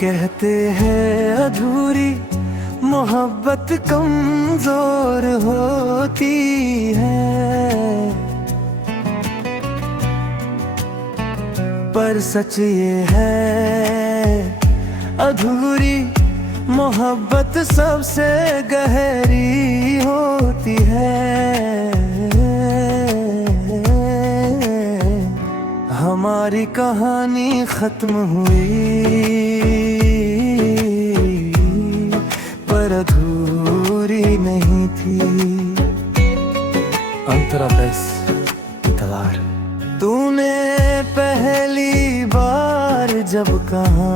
कहते हैं अधूरी मोहब्बत कमजोर होती है, पर सच ये है अधूरी मोहब्बत सबसे गहरी होती है। हमारी कहानी खत्म हुई पर अधूरी नहीं थी। अंतरा बस इंतजार। तूने पहली बार जब कहा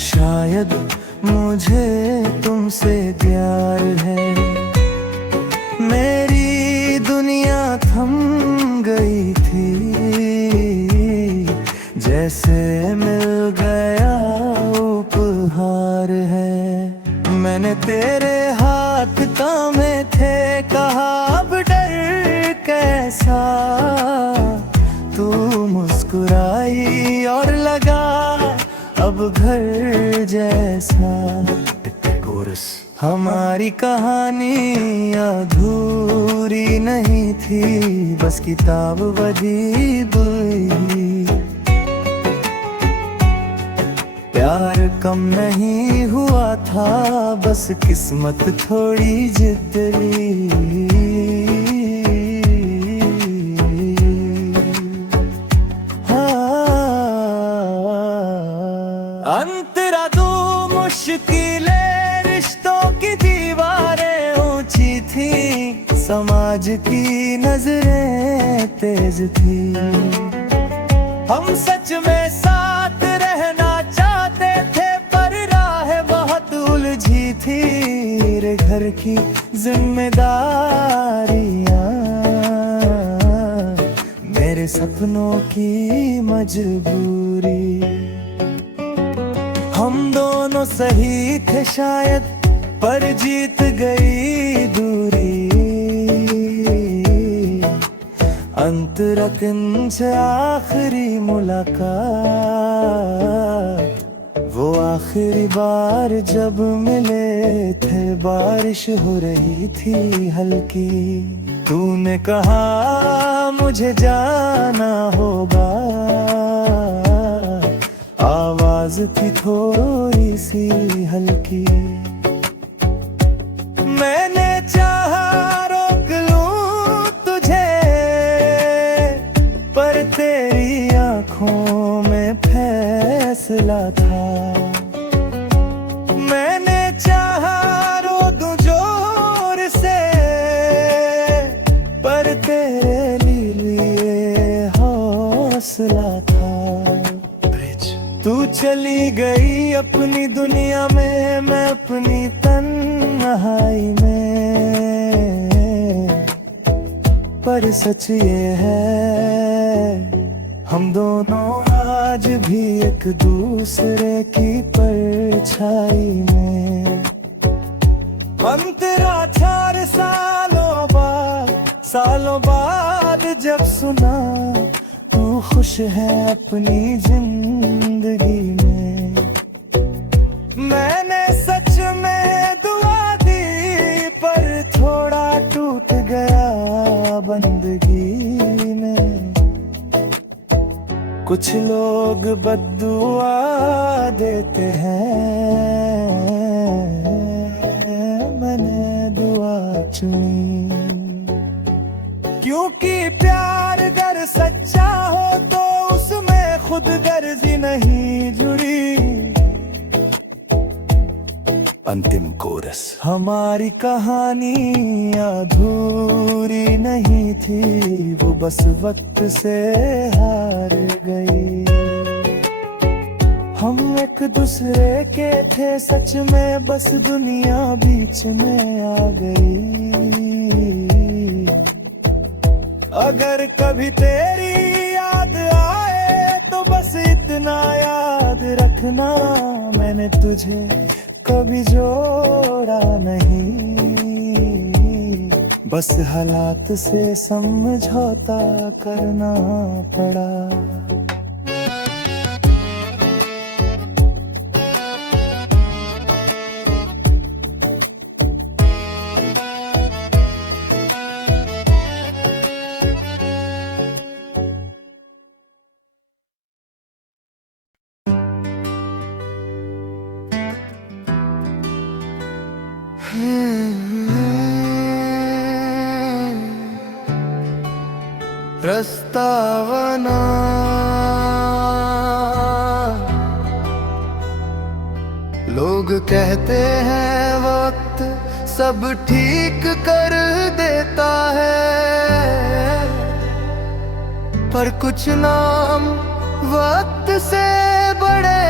शायद मुझे तुमसे प्यार है, मेरी दुनिया थम गई थी, जैसे मिल गया उपहार है। मैंने तेरे हाथ थामे थे, कहा अब डर कैसा, तू मुस्कुराई और लगा अब घर जैसा। हमारी कहानी अधूरी नहीं थी, बस किताब बदी बुई। प्यार कम नहीं हुआ था, बस किस्मत थोड़ी जिद्दी। अंतरा दो मुश्किलें, रिश्तों की दीवारें ऊंची थी, समाज की नजरें तेज थी। हम सच में साथ रहना चाहते थे, पर राह बहुत उलझी थी। मेरे घर की जिम्मेदारियां, मेरे सपनों की मजबूरी। हम दोनों सही थे शायद, पर जीत गई दूरी। अंतरा से आखिरी मुलाकात, वो आखिरी बार जब मिले थे, बारिश हो रही थी हल्की। तूने कहा मुझे जाना होगा, आवाज थी थोड़ी सी हल्की। मैंने चाहा रोक लूं तुझे, पर तेरी आंखों में फैसला था। मैंने चाहा रो दूं जोर से, पर तेरे लिए हौसला था। तू चली गई अपनी दुनिया में, मैं अपनी तन्हाई में, पर सच ये है हम दोनों आज भी एक दूसरे की परछाई में। अंतरा 4 सालों बाद जब सुना तू खुश है अपनी जिंदगी में, मैंने सच में दुआ दी, पर थोड़ा टूट गया बंदगी में। कुछ लोग बद्दुआ देते हैं, मैंने दुआ चुनी, क्योंकि प्यार अगर सच्चा हो तो उसमें खुद गर्जी नहीं जुड़ी। अंतिम कोरस। हमारी कहानी अधूरी नहीं थी, वो बस वक्त से हार गई। हम एक दूसरे के थे सच में, बस दुनिया बीच में आ गई। अगर कभी तेरी याद आए तो बस इतना याद रखना, मैंने तुझे कभी जोड़ा नहीं। बस हालात से समझौता करना पड़ा। प्रस्तावना लोग कहते हैं वक्त सब ठीक कर देता है, पर कुछ नाम वक्त से बड़े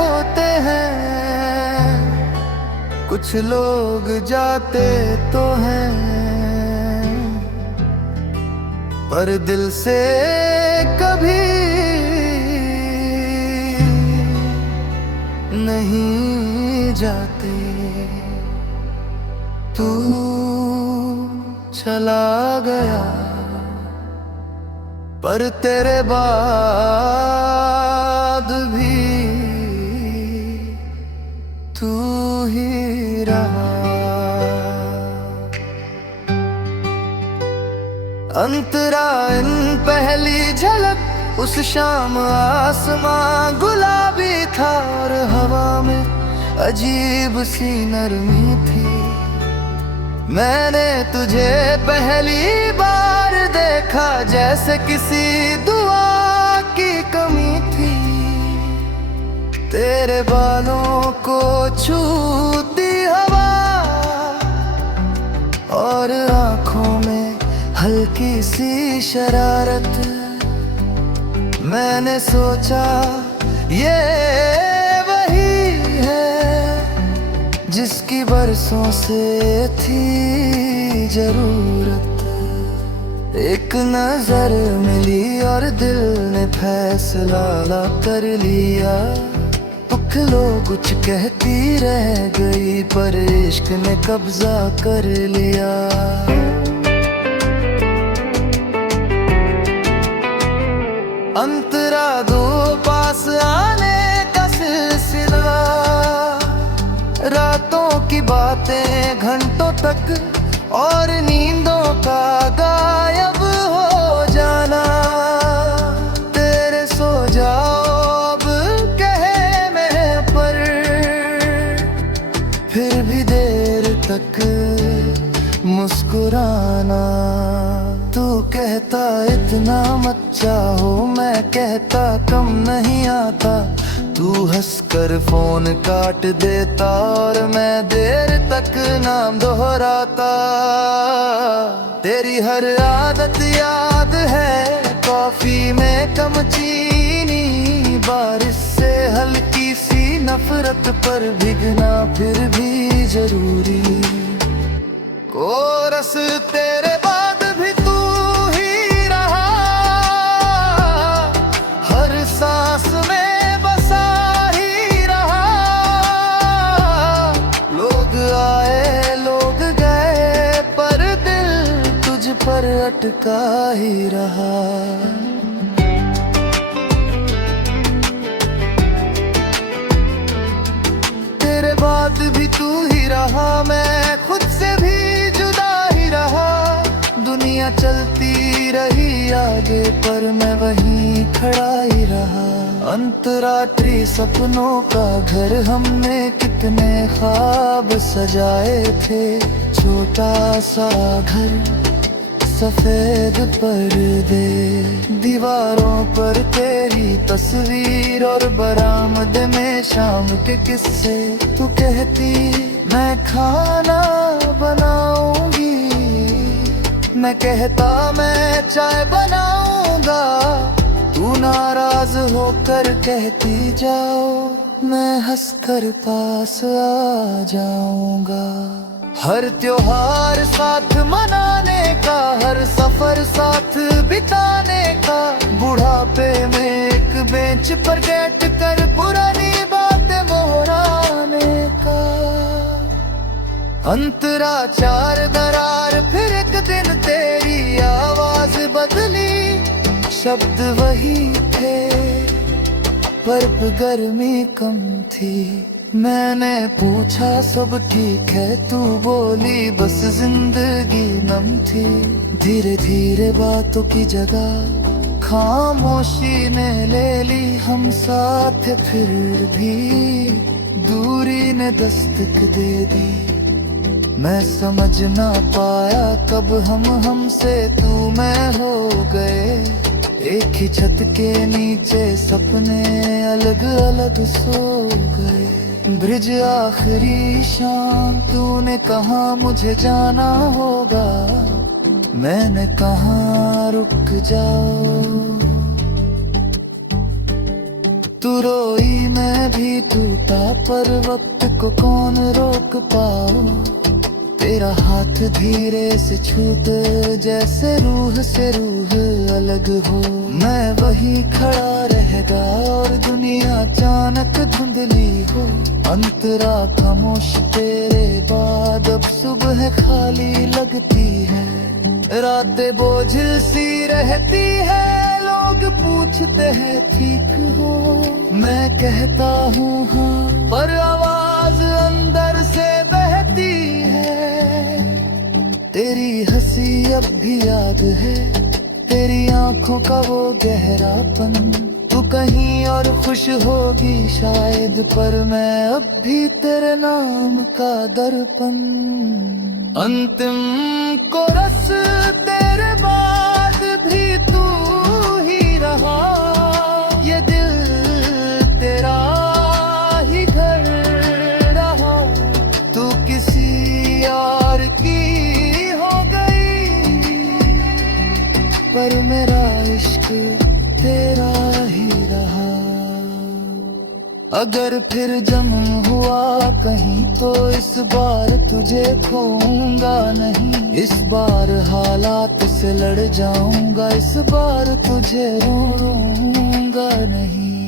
होते हैं। कुछ लोग जाते तो हैं पर दिल से कभी नहीं जाते। तू चला गया पर तेरे बाद भी तू ही रहा। अंतरायन पहली झलक उस शाम आसमां गुलाबी था और हवा में अजीब सी नरमी थी। मैंने तुझे पहली बार देखा जैसे किसी दुआ की कमी थी। तेरे बालों को छूती हवा और आँखों में हल्की सी शरारत। मैंने सोचा ये वही है जिसकी बरसों से थी जरूरत। एक नजर मिली और दिल ने फैसला कर लिया। दुख लो कुछ कहती रह गई पर इश्क ने कब्जा कर लिया। अंतरा दो पास आने का सिलसिला, रातों की बातें घंटों तक और नींदों का गायब हो जाना। तेरे सो जाओ अब कहने पर फिर भी देर तक मुस्कुराना। तू कहता इतना मत चाहो, मैं कहता कम नहीं आता। तू हंसकर फोन काट देता और मैं देर तक नाम दोहराता। तेरी हर आदत याद है, कॉफी में कम चीनी, बारिश से हल्की सी नफरत पर भीगना फिर भी जरूरी। कोरस तेरे बाद भी तू ही रहा, हर सांस में बसा ही रहा। लोग आए लोग गए पर दिल तुझ पर अटका ही रहा। तेरे बाद भी तू ही रहा, मैं खुद से भी जुदा ही रहा। दुनिया चलती रही आगे पर मैं वहीं खड़ा ही रहा। अंतरात्रि सपनों का घर हमने कितने ख्वाब सजाए थे। छोटा सा घर सफेद पर्दे, दीवारों पर तेरी तस्वीर और बरामद में शाम के किस्से। तू कहती मैं खाना बनाऊंगी, मैं कहता मैं चाय बनाऊंगा। तू नाराज होकर कहती जाओ, मैं हंसकर पास आ जाऊंगा। हर त्योहार साथ मनाने का, हर सफर साथ बिताने का, बुढ़ापे में एक बेंच पर बैठ कर पुरानी बातें दोहराने का। अंतरा चार दरार, फिर एक दिन तेरी आवाज बदली। शब्द वही थे पर गर्मी कम थी। मैंने पूछा सब ठीक है, तू बोली बस जिंदगी नम थी। धीरे धीरे बातों की जगह खामोशी ने ले ली। हम साथ फिर भी दूरी ने दस्तक दे दी। मैं समझ ना पाया कब हम हमसे तू मैं हो गए। एक ही छत के नीचे सपने अलग अलग सो गए। ब्रिज आखिरी शाम, तूने कहा मुझे जाना होगा। मैंने कहा रुक जाओ। तू रोई मैं भी टूटा, पर वक्त को कौन रोक पाओ। तेरा हाथ धीरे से छूते जैसे रूह से रूह अलग हो। मैं वहीं खड़ा रहेगा और दुनिया अचानक धुंधली हो। अंतरा खामोश तेरे बाद अब सुबह खाली लगती है। रातें बोझिल सी रहती है, लोग पूछते हैं ठीक हो। मैं कहता हूँ हाँ, पर आवाज अंदर से बहती है। तेरी हंसी अब भी याद है, तेरी आंखों का वो गहरापन। तू कहीं और खुश होगी शायद, पर मैं अब भी तेरे नाम का दर्पण। अंतिम कोरस तेरे बाद भी तू ही रहा। ये दिल तेरा ही घर रहा। तू किसी और की हो गई, पर मेरा इश्क तेरा ही रहा। अगर फिर जन्म हुआ कहीं तो इस बार तुझे खोऊंगा नहीं। इस बार हालात से लड़ जाऊंगा, इस बार तुझे रोऊंगा नहीं।